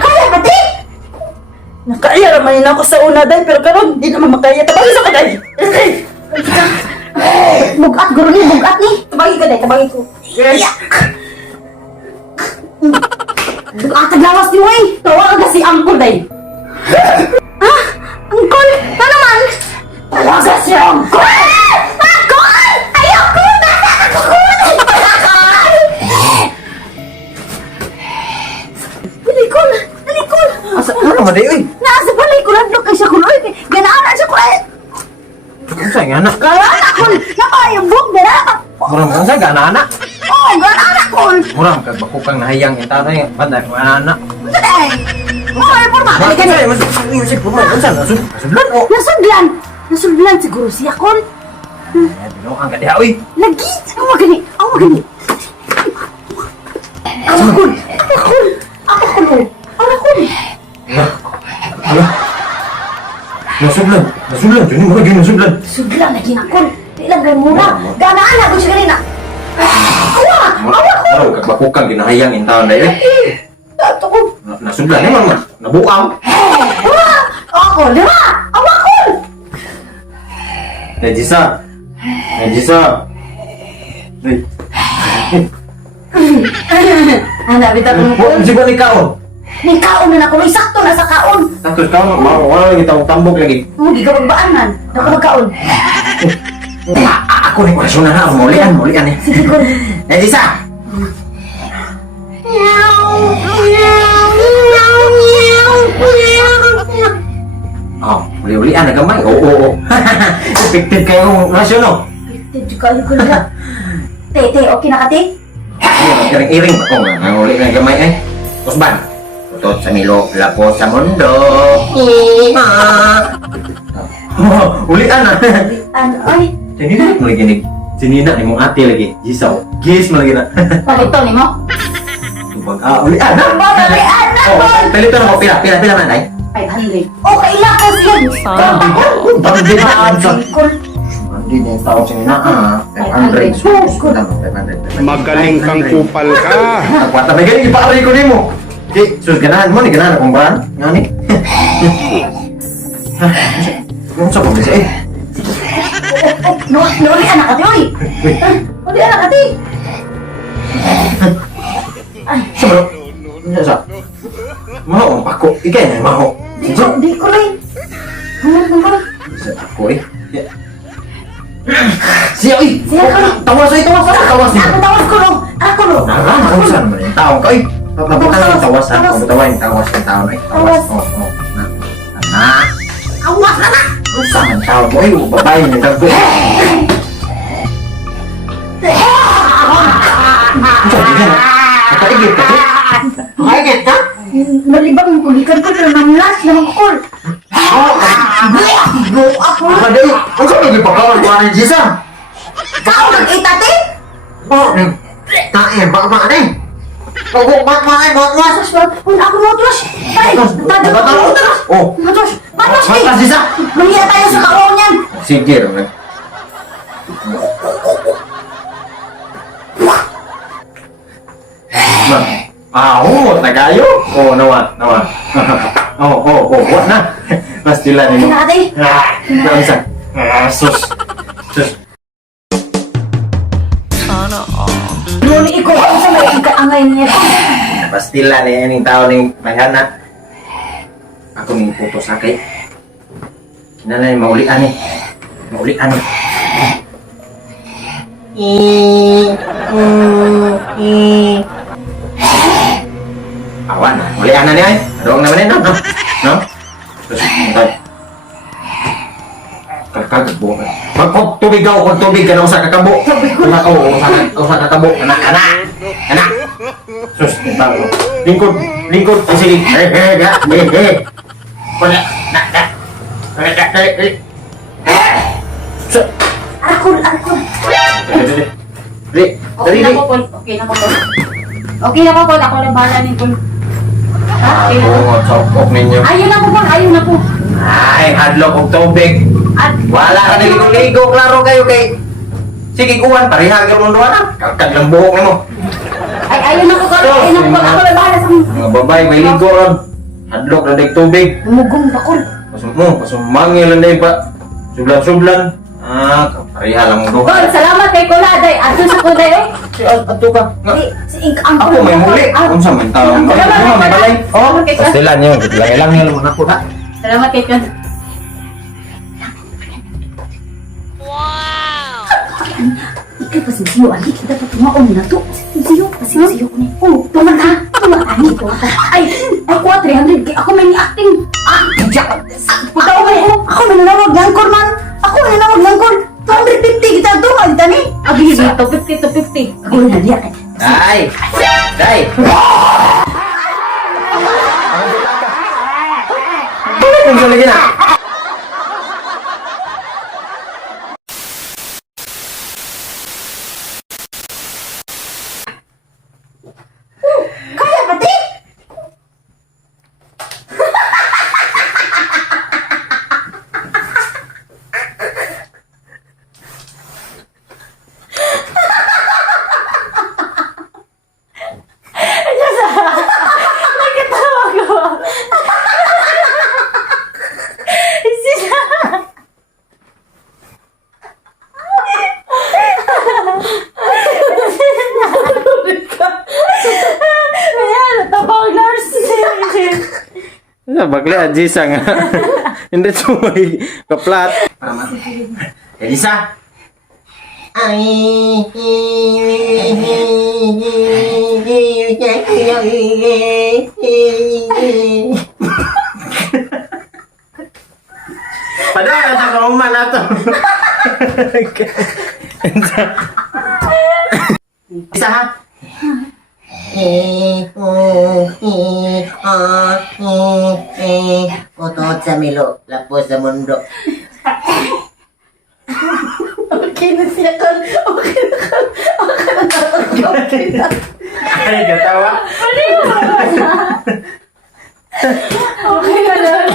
Kaya pati? Nakaya naman ako sa una, day, pero karon di naman makaya. Tabagi sa ka, day. Bugat, guro ni, bugat ni. Tabagi ka, day, tabagi ko. Yes. Bugat, lawas ni mo eh. Tawagan ka si Uncle, day. Ah, Uncle, pa naman? Tawagan si Uncle! Uncle! Ayoko! Bata ako ko! Balikol! Balikol! Asa ano man day? Nasa balikol ang kay siya kuloy. Ganaan na siya kuloy. Unsa nga anak? Ganaan ako! Nakayang buhok na na! Murang unsa gana anak? Oo, ganaan ako! Murang kag bakukang nahayang intatay banda ko anak. Ano day? Oo, ay porma! Halika na! Music po mo unsa nasudlan o. Nasudlan! Nasudlan siguro siya, Kol. Dino ang kadiha oy. Lagi! Ang magani! Ang magani! Ako, Kol! Ako, Kol! Ako, Kol! Ako, Kol! Nasudlan. Nasudlan jud mo lagi nasudlan. Sudlan lagi na, Kol! Ilang gay mura! Ganaan ako siya ganina! Awa! Awa, Kol! Murang kag bakukang ginahayang intaon day. Tato ko! Nasudlan ni man nabuang. Awa! Ako, diba? Awa, Kol! Najisa. Najisa. Nay. Hanap ito ko, Kol! Wa siya ni kaon. May kaon na ako! May sakto na sa kaon! Tapos kaon wala lagi tambok lagi. Mo gigabag-baanan! Ako magkaon! Ako ni kwasyon na mulian eh. Sige, Kol! Najisa. Oh, uli-ulian na gamay. Oo. Effective kayo rasyon, no? Hindi ka ko na. Te, okay na ka, te? Iring-iring. Oo nga, nanguli na gamay eh. Kusban. Tutot sa nilo, lapo sa mundo. Ulian na. Ano, ay? Sinina mo lagi ni. Sinina ni mong ate lagi. Gisaw. Gis mo lagi na. Palito ni mo? Ulian na. Pagalian na, Oh, Kol! palito na mo. Pila man ay. 500. Okay lang ko siya! Bandi na. Kol! Hindi na yung tao sinina. 500. Sus. 500. Magaling kang kupal ka. Agwata may ganyan ipaari ko nimo. Di, sus ganahan mo ni ganahan akong brand. Ngani? Kung sa pabisa eh. Nuli anak ka, te, oy! Nuli anak ka, te! Sa bro. Ano sa? Maho ang pako. Ikay na maho. Di ko rin! Hanap mo ko! Sa ako eh. Siya oy. Siya ka lang. Tawas oy, tawas. Tawas niya. Ako tawas ko, no! Ako, no! Naran kung saan man yung tao ka oy. Pabutan yung tawas ha. Pabutawan yung tawas yung tao na tawas. Oo. Anak. Awas na na! Kung saan ang tao mo eh. Babae yung gago. Sabi ka na. Nakaigit ka eh. Nakaigit ka? Nalibang mo kulikan ko, pero namlas naman ko, Kol! Go ako! Maday. Kung saan naging pagkawal ko ng Jisa? Kao nag-ita, te! Oh, tae, baka eh. Pagok, baka Matras ba? Kung ako matras! Ay! Matras! Matras! Oh. Matras! Matras, te! Matras, Jisa! Mahiya tayo sa kawaw niyan! Sige, Ronald. Oo, tagayo. Oo, nawa. Wala na. Mas tila Ay, ninyo. nate! Naisa. Sus. Nuni ikaw ako sa may angay niya. Pastila ni yung tao ni Mayhana. Ako ni puto sakay. Kinanay, maulian eh. Maulian eh. Awan, maulian na niya eh. Adoong naman eh, no? No? Terus, ito. Kakagbo. Magtubig daw, magtubig ka na sa kakabo. Usa kakabo. Anak. Sus, bago. Lingkod. Sige. Wala. Ako! Okay na po, Kol. Okay na po, Kol. Okay na po, Kol. Ako na bahala ni Kol. Ha? Okay na po. Sokok ninyo. Ayun na po, Kol. Ayun na po. Ay, hadlok og tubig. At Wala ka naligo-ligo, klaro kayo kay Sige, kuwan, parihagin mo doon na. Kaglang buhok mo. Ay, ayun ako, Kol. Ayun ako, Kol. Ako na bahala sa Mga babae, may ligo ron. Hadlok na dag tubig. Lumugong ba, Kol? Pasumangil lang dahil pa. Sublan-sublan. Pariha lang mo doon. Kol, salamat kay Kuladay. Ato sa Kuday, oh. Ato ka. Si Ink ang Ako may muli. Kung sa may tao. May balay. Salamat kay Kol. Pastilan yun. Lang yun mo na po na. Salamat kay Kol. Ikaw pa siyo, ali kita pa tumaon na to. Siyo ko ni. Oh, tuman ka. Ani to. Ay, ako 300 kay ako may acting. Ikaw ako may nanawag ng call man. Ako may nanawag ng call. 250 kita to, agta ni. Abi dito 50 to 50. Ako na diya. Day! Day! Balik mo lagi na! Kaya pati? Nagkatawa ko. Ayan, tabang nurse. Bakli aji sang. Hindi tumoy kaplat. Elisa. Padahal sa kauman na to. Isa ha? Utot sa milo, lapos sa mundo. Okay na siya kan. Okay na kan. Okay na. Ay, katawa. Okay na lang.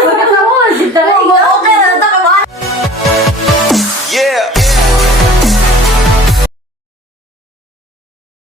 Magkatawa si Tay. Okay